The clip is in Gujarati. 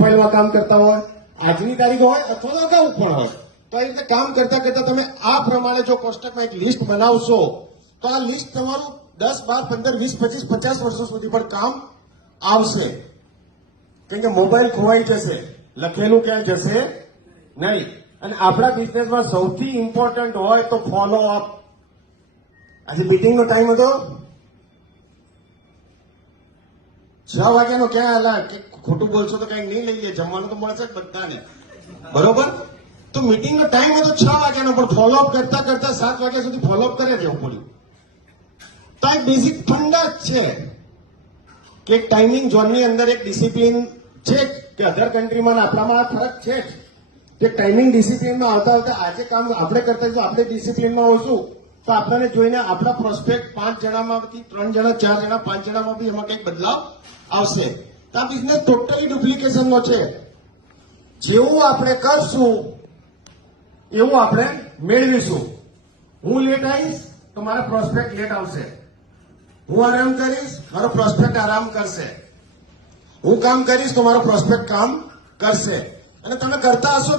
પ્રોફાઇલમાં કામ કરતા હોય, આજની તારીખ હોય અથવા તો અગાઉ પણ હોય, તો આ રીતે કામ કરતા કરતા તમે આ પ્રમાણે જો કોષ્ટકમાં એક લિસ્ટ બનાવશો તો આ લિસ્ટ તમારું 10, 12, 15, 20, 25, 50 વર્ષો સુધી પણ કામ આવશે. કેમ કે મોબાઈલ ખોવાઈ જશે, લખેલું ક્યાં જશે નહીં. અને આપણા બિઝનેસમાં સૌથી ઇમ્પોર્ટન્ટ હોય તો ફોલો અપ. આજે મીટિંગનો ટાઈમ હતો 6 વાગ્યાનો, ક્યાં હાલા કે ખોટું બોલશો તો કઈ નહીં લઈએ, જમવાનું તો મળશે જ બધાને, બરોબર? તો મીટિંગનો ટાઈમ હતો 6 વાગ્યાનો, પણ ફોલોઅપ કરતા કરતા 7 વાગ્યા સુધી ફોલોઅપ કરે જવું પડ્યું. તો આ બેઝિક ફંડા જ છે કે એક ટાઈમિંગ ઝોનની અંદર એક ડિસિપ્લિન છે કે અધર કન્ટ્રીમાં આપણામાં આ ફરક છે જ. કે ટાઈમિંગ ડિસિપ્લિનમાં આવતા આવતા આજે કામ આપણે કરતા જો આપણે ડિસિપ્લિનમાં હોશું તો આપણને જોઈને આપણા પ્રોસ્પેક્ટ 5 જણામાંથી 3 જણા, 4 જણા, 5 જણામાં બી એમાં કંઈક બદલાવ આવશે. તો આ બિઝનેસ ટોટલી ડુપ્લિકેશનનો છે. જેવું આપણે કરશું એવું આપણે મેળવીશું. હું લેટ આવીશ તો મારા પ્રોસ્પેક્ટ લેટ આવશે. હું આરામ કરીશ, મારો પ્રોસ્પેક્ટ આરામ કરશે. હું કામ કરીશ તો મારો પ્રોસ્પેક્ટ કામ કરશે. અને તમે કરતા હશો